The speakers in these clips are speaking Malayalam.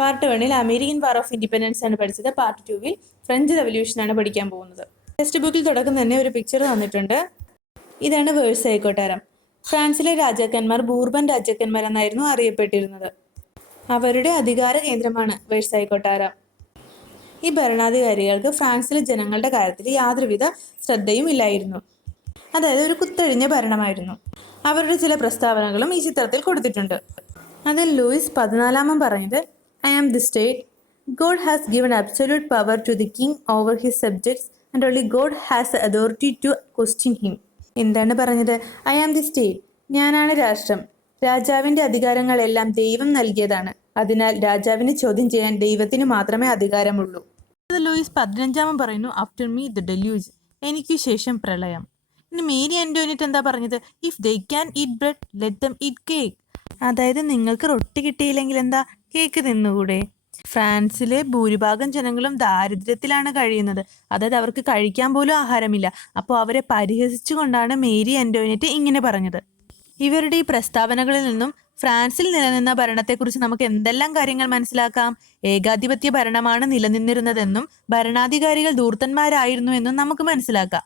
Part 1 American war of independence ആണ് പഠിച്ചത്. പാർട്ട് 2 ഫ്രഞ്ച് റെവല്യൂഷൻ ആണ് പഠിക്കാൻ പോകുന്നത്. ടെക്സ്റ്റ് ബുക്കിൽ തുടക്കം തന്നെ ഒരു പിക്ചർ തന്നിട്ടുണ്ട്. ഇതാണ് വേഴ്സായി കൊട്ടാരം. ഫ്രാൻസിലെ രാജാക്കന്മാർ ബൂർബൻ രാജാക്കന്മാർ എന്നായിരുന്നു അറിയപ്പെട്ടിരുന്നത്. അവരുടെ അധികാര കേന്ദ്രമാണ് വേഴ്സായി കൊട്ടാരം. ഈ ഭരണാധികാരികൾക്ക് ഫ്രാൻസിലെ ജനങ്ങളുടെ കാര്യത്തിൽ യാതൊരുവിധ ശ്രദ്ധയും ഇല്ലായിരുന്നു. അതായത് ഒരു കുത്തഴിഞ്ഞ ഭരണമായിരുന്നു. അവരുടെ ചില പ്രസ്താവനകളും ഈ ചിത്രത്തിൽ കൊടുത്തിട്ടുണ്ട്. അതിൽ ലൂയിസ് 14 പറഞ്ഞത്, I am the state. God has given absolute power to the king over his subjects and only God has the authority to question him. എന്താണ് പറഞ്ഞത്? I am the state. ഞാനാണ് രാഷ്ട്രം. രാജാവിൻ്റെ അധികാരങ്ങളെല്ലാം ദൈവം നൽകിയതാണ്. അതിനാൽ രാജാവിനെ ചോദ്യം ചെയ്യാൻ ദൈവത്തിന് മാത്രമേ അധികാരമുള്ളൂ. ലൂയിസ് 15 പറയുന്നു, ആഫ്റ്റർ മീ ദ ഡെല്യൂജ്. എനിക്ക് ശേഷം പ്രളയം. ഇനി മേരി ആന്റോണിയറ്റ് എന്താ പറഞ്ഞത്? If they can eat bread let them eat cake. അതായത് നിങ്ങൾക്ക് റൊട്ടി കിട്ടിയില്ലെങ്കിൽ എന്താ, കേക്ക് തിന്നുകൂടെ? ഫ്രാൻസിലെ ഭൂരിഭാഗം ജനങ്ങളും ദാരിദ്ര്യത്തിലാണ് കഴിയുന്നത്. അതായത് അവർക്ക് കഴിക്കാൻ പോലും ആഹാരമില്ല. അപ്പോൾ അവരെ പരിഹസിച്ചുകൊണ്ടാണ് മേരി ആന്റോണിയറ്റ് ഇങ്ങനെ പറഞ്ഞത്. ഇവരുടെ ഈ പ്രസ്താവനകളിൽ നിന്നും ഫ്രാൻസിൽ നിലനിന്ന ഭരണത്തെക്കുറിച്ച് നമുക്ക് എന്തെല്ലാം കാര്യങ്ങൾ മനസ്സിലാക്കാം? ഏകാധിപത്യ ഭരണമാണ് നിലനിന്നിരുന്നതെന്നും ഭരണാധികാരികൾ ധൂർത്തന്മാരായിരുന്നു എന്നും നമുക്ക് മനസ്സിലാക്കാം.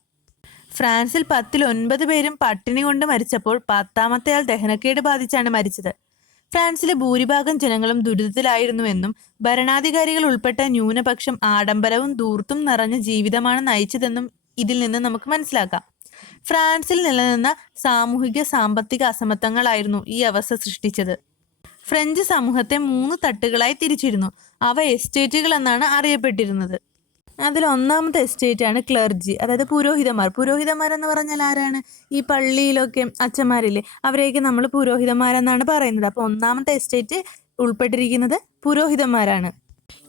ഫ്രാൻസിൽ 10ൽ 9 പേരും പട്ടിണി കൊണ്ട് മരിച്ചപ്പോൾ 10ാമത്തെ ആൾ ദഹനക്കേട് ബാധിച്ചാണ് മരിച്ചത്. ഫ്രാൻസിലെ ഭൂരിഭാഗം ജനങ്ങളും ദുരിതത്തിലായിരുന്നുവെന്നും ഭരണാധികാരികൾ ഉൾപ്പെട്ട ന്യൂനപക്ഷം ആഡംബരവും ധൂർത്തും നിറഞ്ഞ ജീവിതമാണ് നയിച്ചതെന്നും ഇതിൽ നിന്ന് നമുക്ക് മനസ്സിലാക്കാം. ഫ്രാൻസിൽ നിലനിന്ന സാമൂഹിക സാമ്പത്തിക അസമത്വങ്ങളായിരുന്നു ഈ അവസ്ഥ സൃഷ്ടിച്ചത്. ഫ്രഞ്ച് സമൂഹത്തെ 3 തട്ടുകളായി തിരിച്ചിരുന്നു. അവ എസ്റ്റേറ്റുകൾ എന്നാണ് അറിയപ്പെട്ടിരുന്നത്. അതിൽ ഒന്നാമത്തെ എസ്റ്റേറ്റ് ആണ് ക്ലർജി, അതായത് പുരോഹിതന്മാർ. പുരോഹിതന്മാരെന്ന് പറഞ്ഞാൽ ആരാണ്? ഈ പള്ളിയിലൊക്കെ അച്ഛന്മാരില്ലേ, അവരെയൊക്കെ നമ്മൾ പുരോഹിതന്മാരെന്നാണ് പറയുന്നത്. അപ്പോൾ ഒന്നാമത്തെ എസ്റ്റേറ്റ് ഉൾപ്പെട്ടിരിക്കുന്നത് പുരോഹിതന്മാരാണ്.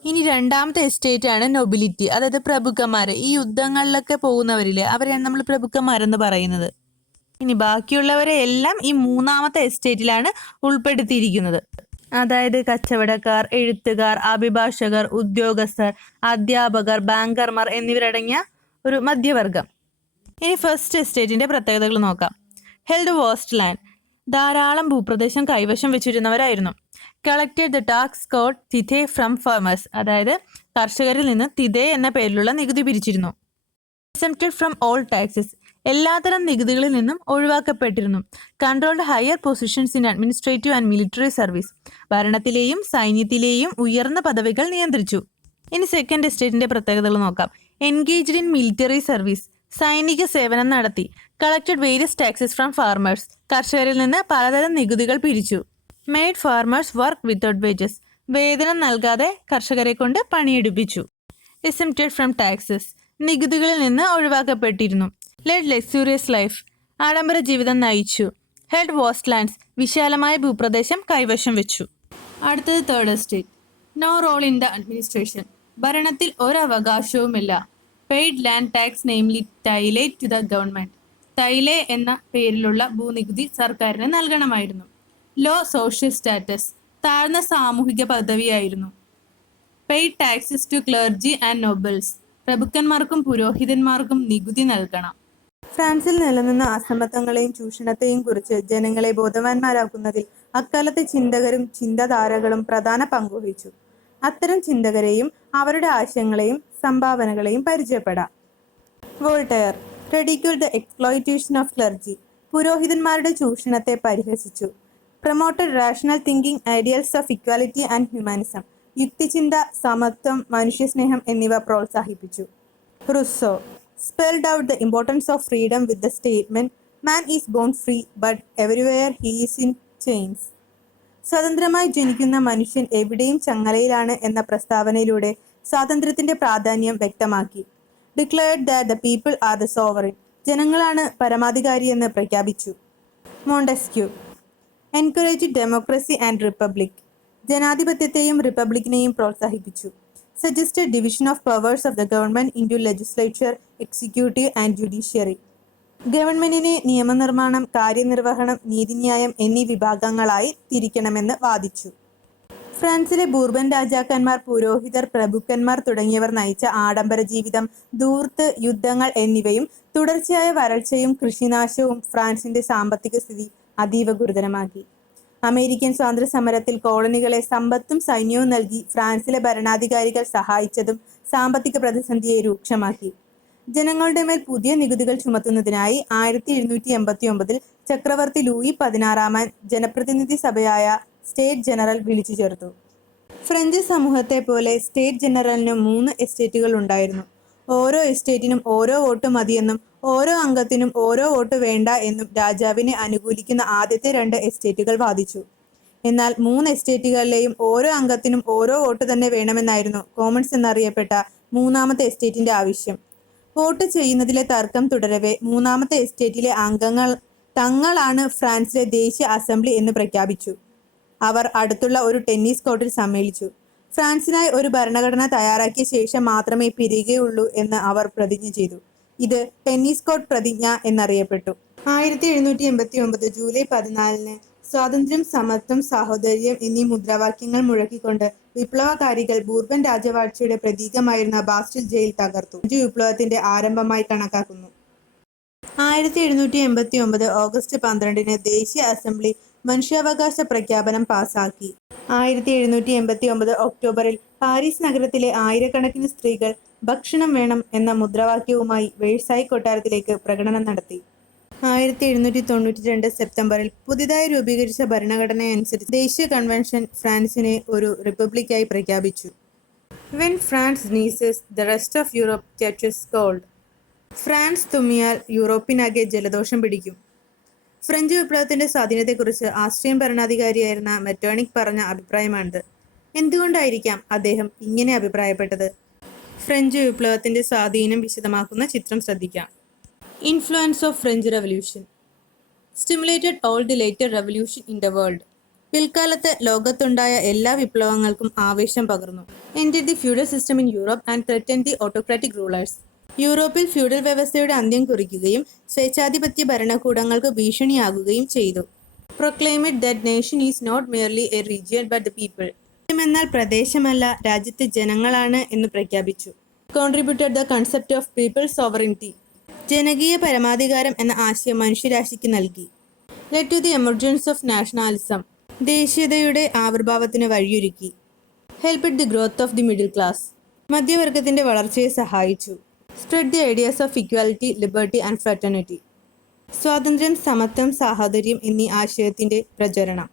ഇനി രണ്ടാമത്തെ എസ്റ്റേറ്റ് ആണ് നൊബിലിറ്റി, അതായത് പ്രഭുക്കന്മാർ. ഈ യുദ്ധങ്ങളിലൊക്കെ പോകുന്നവരില്ലേ, അവരെയാണ് നമ്മൾ പ്രഭുക്കന്മാരെന്ന് പറയുന്നത്. ഇനി ബാക്കിയുള്ളവരെ എല്ലാം ഈ 3ാമത്തെ എസ്റ്റേറ്റിലാണ് ഉൾപ്പെടുത്തിയിരിക്കുന്നത്. അതായത് കച്ചവടക്കാർ, എഴുത്തുകാർ, അഭിഭാഷകർ, ഉദ്യോഗസ്ഥർ, അധ്യാപകർ, ബാങ്കർമാർ എന്നിവരടങ്ങിയ ഒരു മധ്യവർഗം. ഇനി ഫസ്റ്റ് എസ്റ്റേറ്റിന്റെ പ്രത്യേകതകൾ നോക്കാം. ഹെൽഡ് വാസ്റ്റ് ലാൻഡ്, ധാരാളം ഭൂപ്രദേശം കൈവശം വെച്ചിരുന്നവരായിരുന്നു. Collected the tax called tithe from farmers, അതായത് കർഷകരിൽ നിന്ന് തിഥേ എന്ന പേരിലുള്ള നികുതി പിരിച്ചിരുന്നു. എക്സംപ്റ്റഡ് ഫ്രം ഓൾ ടാക്സസ്, എല്ലാത്തരം നികുതികളിൽ നിന്നും ഒഴിവാക്കപ്പെട്ടിരുന്നു. Controlled higher positions in administrative and military service, ഭരണത്തിലെയും സൈന്യത്തിലെയും ഉയർന്ന പദവികൾ നിയന്ത്രിച്ചു. ഇനി സെക്കൻഡ് എസ്റ്റേറ്റിന്റെ പ്രത്യേകതകൾ നോക്കാം. എൻഗേജ്ഡ് ഇൻ മിലിറ്ററി സർവീസ്, സൈനിക സേവനം നടത്തി. Collected various taxes from farmers, കർഷകരിൽ നിന്ന് പലതരം നികുതികൾ പിരിച്ചു. Made farmers work without wages, വേതനം നൽകാതെ കർഷകരെ കൊണ്ട് പണിയെടുപ്പിച്ചു. എക്സംപ്റ്റഡ് ഫ്രം ടാക്സസ്, നികുതികളിൽ നിന്ന് ഒഴിവാക്കപ്പെട്ടിരുന്നു. ലെഡ് ലക്സൂറിയസ് ലൈഫ്, ആഡംബര ജീവിതം നയിച്ചു. ഹെൽഡ് വാസ്റ്റ് ലാൻഡ്സ്, വിശാലമായ ഭൂപ്രദേശം കൈവശം വെച്ചു. അടുത്തത് third estate. No role in the administration, ഭരണത്തിൽ ഒരവകാശവുമില്ല. Paid land tax namely taille to the government, taille എന്ന പേരിലുള്ള ഭൂനികുതി സർക്കാരിന് നൽകണമായിരുന്നു. ലോ സോഷ്യൽ സ്റ്റാറ്റസ്, താഴ്ന്ന സാമൂഹിക പദവിയായിരുന്നു. Paid taxes to clergy and nobles, പ്രഭുക്കന്മാർക്കും പുരോഹിതന്മാർക്കും നികുതി നൽകണം. ഫ്രാൻസിൽ നിലനിന്ന അസമത്വങ്ങളെയും ചൂഷണത്തെയും കുറിച്ച് ജനങ്ങളെ ബോധവാന്മാരാക്കുന്നതിൽ അക്കാലത്തെ ചിന്തകരും ചിന്താധാരകളും പ്രധാന പങ്കുവഹിച്ചു. അത്തരം ചിന്തകരെയും അവരുടെ ആശയങ്ങളെയും സംഭാവനകളെയും പരിചയപ്പെടാം. Voltaire ridiculed the exploitation of clergy, പുരോഹിതന്മാരുടെ ചൂഷണത്തെ പരിഹസിച്ചു. Promoted rational thinking, ideals of equality and humanism, യുക്തിചിന്ത, സമത്വം, മനുഷ്യസ്നേഹം എന്നിവ പ്രോത്സാഹിപ്പിച്ചു. റുസോ spelled out the importance of freedom with the statement, man is born free but everywhere he is in chains. സ്വതന്ത്രമായി ജനിക്കുന്ന മനുഷ്യൻ എവിടെയും ചങ്ങലയിലാണ് എന്ന പ്രസ്താവനയിലൂടെ സ്വാതന്ത്ര്യത്തിന്റെ പ്രാധാന്യം വ്യക്തമാക്കി. Declared that the people are the sovereign, ജനങ്ങളാണ് പരമാധികാരിയെന്ന് പ്രഖ്യാപിച്ചു. Montesquieu encouraged democracy and republic, ജനാധിപത്യത്തെയും റിപ്പബ്ലിക്കിനെയും പ്രോത്സാഹിപ്പിച്ചു. Suggested division of powers of the government into legislature, executive and judiciary. ഗവൺമെന്റിനെ നിയമനിർമ്മാണം, കാര്യനിർവഹണം, നീതിന്യായം എന്നീ വിഭാഗങ്ങളായി തിരിക്കണമെന്ന് വാദിച്ചു. ഫ്രാൻസിലെ ബൂർബൻ രാജാക്കന്മാർ, പുരോഹിതർ, പ്രഭുക്കന്മാർ തുടങ്ങിയവർ നയിച്ച ആഡംബര ജീവിതം, ധൂർത്ത്, യുദ്ധങ്ങൾ എന്നിവയും തുടർച്ചയായ വരൾച്ചയും കൃഷിനാശവും ഫ്രാൻസിന്റെ സാമ്പത്തിക സ്ഥിതി അതീവ ഗുരുതരമാക്കി. അമേരിക്കൻ സ്വാതന്ത്ര്യ സമരത്തിൽ കോളനികളെ സമ്പത്തും സൈന്യവും നൽകി ഫ്രാൻസിലെ ഭരണാധികാരികൾ സഹായിച്ചതും സാമ്പത്തിക പ്രതിസന്ധിയെ രൂക്ഷമാക്കി. ജനങ്ങളുടെ മേൽ പുതിയ നികുതികൾ ചുമത്തുന്നതിനായി 1789 ചക്രവർത്തി ലൂയി 16 ജനപ്രതിനിധി സഭയായ സ്റ്റേറ്റ് ജനറൽ വിളിച്ചു ചേർത്തു. ഫ്രഞ്ച് സമൂഹത്തെ പോലെ സ്റ്റേറ്റ് ജനറലിന് 3 എസ്റ്റേറ്റുകൾ ഉണ്ടായിരുന്നു. ഓരോ എസ്റ്റേറ്റിനും ഓരോ വോട്ട് മതിയെന്നും ഓരോ അംഗത്തിനും ഓരോ വോട്ട് വേണ്ട എന്നും രാജാവിനെ അനുകൂലിക്കുന്ന ആദ്യത്തെ 2 എസ്റ്റേറ്റുകൾ വാദിച്ചു. എന്നാൽ 3 എസ്റ്റേറ്റുകളിലെയും ഓരോ അംഗത്തിനും ഓരോ വോട്ട് തന്നെ വേണമെന്നായിരുന്നു കോമൺസ് എന്നറിയപ്പെട്ട 3ാമത്തെ എസ്റ്റേറ്റിന്റെ ആവശ്യം. വോട്ട് ചെയ്യുന്നതിലെ തർക്കം തുടരവെ 3ാമത്തെ എസ്റ്റേറ്റിലെ അംഗങ്ങൾ തങ്ങളാണ് ഫ്രാൻസിലെ ദേശീയ അസംബ്ലി എന്ന് പ്രഖ്യാപിച്ചു. അവർ അടുത്തുള്ള ഒരു ടെന്നീസ് കോർട്ടിൽ സമ്മേളിച്ചു. ഫ്രാൻസിനായി ഒരു ഭരണഘടന തയ്യാറാക്കിയ ശേഷം മാത്രമേ പിരിയുകയുള്ളൂ എന്ന് അവർ പ്രതിജ്ഞ ചെയ്തു. ഇത് ടെന്നീസ് കോർട്ട് പ്രതിജ്ഞ എന്നറിയപ്പെട്ടു. 1789 ജൂലൈ 14 സ്വാതന്ത്ര്യം, സമത്വം, സാഹോദര്യം എന്നീ മുദ്രാവാക്യങ്ങൾ മുഴക്കിക്കൊണ്ട് വിപ്ലവകാരികൾ ബൂർബൻ രാജവാഴ്ചയുടെ പ്രതീകമായിരുന്ന ബാസ്റ്റീൽ ജയിൽ തകർത്തു. ഫ്രഞ്ച് വിപ്ലവത്തിന്റെ ആരംഭമായി കണക്കാക്കുന്നു. 1789 ഓഗസ്റ്റ് 12 ദേശീയ അസംബ്ലി മനുഷ്യാവകാശ പ്രഖ്യാപനം പാസാക്കി. 1789 ഒക്ടോബറിൽ പാരീസ് നഗരത്തിലെ ആയിരക്കണക്കിന് സ്ത്രീകൾ ഭക്ഷണം വേണം എന്ന മുദ്രാവാക്യവുമായി വേഴ്സായി കൊട്ടാരത്തിലേക്ക് പ്രകടനം നടത്തി. 1792 സെപ്റ്റംബറിൽ പുതിയതായി രൂപീകരിച്ച ഭരണഘടനയനുസരിച്ച് ദേശീയ കൺവെൻഷൻ ഫ്രാൻസിനെ ഒരു റിപ്പബ്ലിക്കായി പ്രഖ്യാപിച്ചു. When France sneezes, the rest of Europe catches cold. France തുമ്മിയാൽ യൂറോപ്പിനാകെ ജലദോഷം പിടിക്കും. ഫ്രഞ്ച് വിപ്ലവത്തിന്റെ സ്വാധീനത്തെക്കുറിച്ച് ആസ്ട്രിയൻ ഭരണാധികാരിയായിരുന്ന മെറ്റേണിക് പറഞ്ഞ അഭിപ്രായമാണിത്. എന്തുകൊണ്ടായിരിക്കാം അദ്ദേഹം ഇങ്ങനെ അഭിപ്രായപ്പെട്ടത്? ഫ്രഞ്ച് വിപ്ലവത്തിന്റെ സ്വാധീനം വിശദമാക്കുന്ന ചിത്രം ശ്രദ്ധിക്കാം. Influence of French revolution stimulated all the later revolution in the world. പിൽക്കാലത്ത് ലോകത്തുണ്ടായ എല്ലാ വിപ്ലവങ്ങൾക്കും ആവേശം പകർന്നു. Ended the feudal system in Europe and threatened the autocratic rulers. യൂറോപ്പിൽ ഫ്യൂഡൽ വ്യവസ്ഥയുടെ അന്ത്യം കുറിക്കുകയും സ്വേച്ഛാധിപത്യ ഭരണകൂടങ്ങൾക്ക് ഭീഷണിയാകുകയും ചെയ്തു. Proclaimed that nation is not merely a region but the people. എന്നാൽ പ്രദേശമല്ല, രാജ്യത്തെ ജനങ്ങളാണ് എന്ന് പ്രഖ്യാപിച്ചു. Contributed the concept of people sovereignty. ജനകീയ പരമാധികാരം എന്ന ആശയം മനുഷ്യരാശിക്ക് നൽകി. Led to the emergence of nationalism. ദേശീയതയുടെ ആവിർഭാവത്തിന് വഴിയൊരുക്കി. Helped the growth of the middle class. മധ്യവർഗത്തിന്റെ വളർച്ചയെ സഹായിച്ചു. Spread the ideas of equality, liberty and fraternity. സ്വാതന്ത്ര്യം, സമത്വം, സാഹോദര്യം എന്നീ ആശയത്തിന്റെ പ്രചരണം.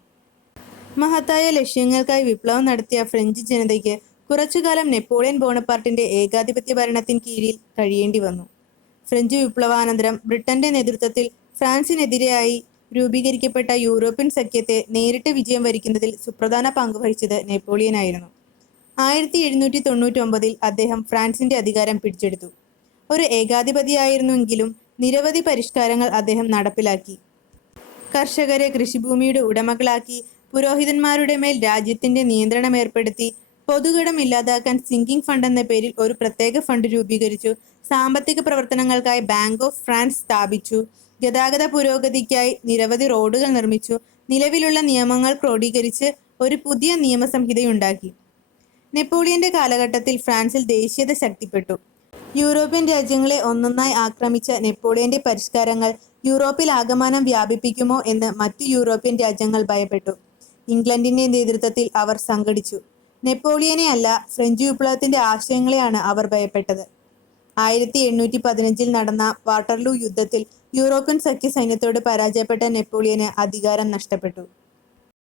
മഹത്തായ ലക്ഷ്യങ്ങൾക്കായി വിപ്ലവം നടത്തിയ ഫ്രഞ്ച് ജനതയ്ക്ക് കുറച്ചുകാലം നെപ്പോളിയൻ ബോണപ്പാർട്ടിന്റെ ഏകാധിപത്യ ഭരണത്തിന് കീഴിൽ കഴിയേണ്ടി വന്നു. ഫ്രഞ്ച് വിപ്ലവാനന്തരം ബ്രിട്ടന്റെ നേതൃത്വത്തിൽ ഫ്രാൻസിനെതിരെയായി രൂപീകരിക്കപ്പെട്ട യൂറോപ്യൻ സഖ്യത്തെ നേരിട്ട് വിജയം വരിക്കുന്നതിൽ സുപ്രധാന പങ്കുവഹിച്ചത് നെപ്പോളിയനായിരുന്നു. 1799 അദ്ദേഹം ഫ്രാൻസിന്റെ അധികാരം പിടിച്ചെടുത്തു. ഒരു ഏകാധിപതിയായിരുന്നെങ്കിലും നിരവധി പരിഷ്കാരങ്ങൾ അദ്ദേഹം നടപ്പിലാക്കി. കർഷകരെ കൃഷിഭൂമിയുടെ ഉടമകളാക്കി. പുരോഹിതന്മാരുടെ മേൽ രാജ്യത്തിന്റെ നിയന്ത്രണം ഏർപ്പെടുത്തി. പൊതുകടം ഇല്ലാതാക്കാൻ സിങ്കിങ് ഫണ്ട് എന്ന പേരിൽ ഒരു പ്രത്യേക ഫണ്ട് രൂപീകരിച്ചു. സാമ്പത്തിക പ്രവർത്തനങ്ങൾക്കായി ബാങ്ക് ഓഫ് ഫ്രാൻസ് സ്ഥാപിച്ചു. ഗതാഗത പുരോഗതിക്കായി നിരവധി റോഡുകൾ നിർമ്മിച്ചു. നിലവിലുള്ള നിയമങ്ങൾ ക്രോഡീകരിച്ച് ഒരു പുതിയ നിയമസംഹിതയുണ്ടാക്കി. നെപ്പോളിയന്റെ കാലഘട്ടത്തിൽ ഫ്രാൻസിൽ ദേശീയത ശക്തിപ്പെട്ടു. യൂറോപ്യൻ രാജ്യങ്ങളെ ഒന്നൊന്നായി ആക്രമിച്ച നെപ്പോളിയന്റെ പരിഷ്കാരങ്ങൾ യൂറോപ്പിൽ ആകമാനം വ്യാപിപ്പിക്കുമോ എന്ന് മറ്റു യൂറോപ്യൻ രാജ്യങ്ങൾ ഭയപ്പെട്ടു. ഇംഗ്ലണ്ടിന്റെ നേതൃത്വത്തിൽ അവർ സംഘടിച്ചു. നെപ്പോളിയനെ അല്ല, ഫ്രഞ്ച് വിപ്ലവത്തിന്റെ ആശയങ്ങളെയാണ് അവർ ഭയപ്പെട്ടത്. 1815 നടന്ന വാട്ടർലൂ യുദ്ധത്തിൽ യൂറോപ്യൻ സഖ്യ സൈന്യത്തോട് പരാജയപ്പെട്ട നെപ്പോളിയന് അധികാരം നഷ്ടപ്പെട്ടു.